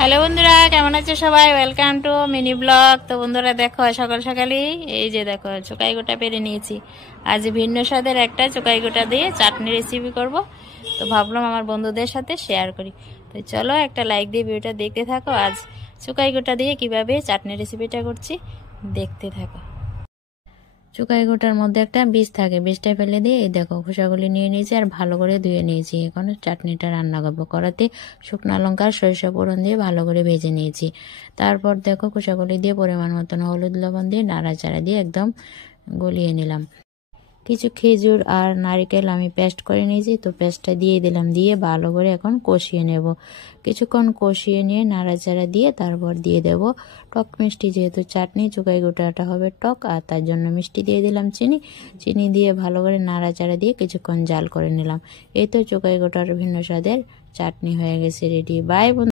Hello বন্ধুরা, কেমন আছে সবাই? Welcome to mini blog. তো বন্ধুরা দেখো, সকাল সকালই এই যে দেখো চোকাই গোটা পেরে নিয়েছি। আজ ভিন্ন স্বাদের একটা চোকাই গোটা দিয়ে চাটনি রেসিপি করব। তো ভাবলাম আমার বন্ধুদের সাথে শেয়ার করি। তো চলো একটা লাইক দিয়ে ভিডিওটা দেখতে থাকো। আজ চোকাই গোটা দিয়ে কিভাবে চাটনি রেসিপিটা করছি দেখতে থাকো। চুকাই গোটার মধ্যে একটা বীজ থাকে, বীজটা ফেলে দিয়ে এই দেখো খোসাগুলি নিয়ে নিয়েছি আর ভালো করে ধুয়ে নিয়েছি। এখন চাটনিটা রান্না করবো। কড়াতে শুকনো লঙ্কা সরিষা ফোড়ন দিয়ে ভালো করে ভেজে নিয়েছি। তারপর দেখো খোসাগুলি দিয়ে পরিমাণ মতন হলুদ লবণ দিয়ে নাড়াচাড়া দিয়ে একদম গলিয়ে নিলাম। কিছু খেজুর আর নারকেল আমি পেস্ট করে নিয়েছি, তো পেস্টটা দিয়ে দিলাম, দিয়ে ভালো করে এখন কষিয়ে নেব। কিছুক্ষণ কষিয়ে নিয়ে নাড়াচাড়া দিয়ে তারপর দিয়ে দেব টক মিষ্টি। যেহেতু চাটনি চুকাই গোটাটা হবে টক, আর তার জন্য মিষ্টি দিয়ে দিলাম চিনি দিয়ে ভালো করে নাড়াচাড়া দিয়ে কিছুক্ষণ জাল করে নিলাম। এই তো চুকাই গোটার ভিন্ন স্বাদের চাটনি হয়ে গেছে রেডি। বাই বন্ধু।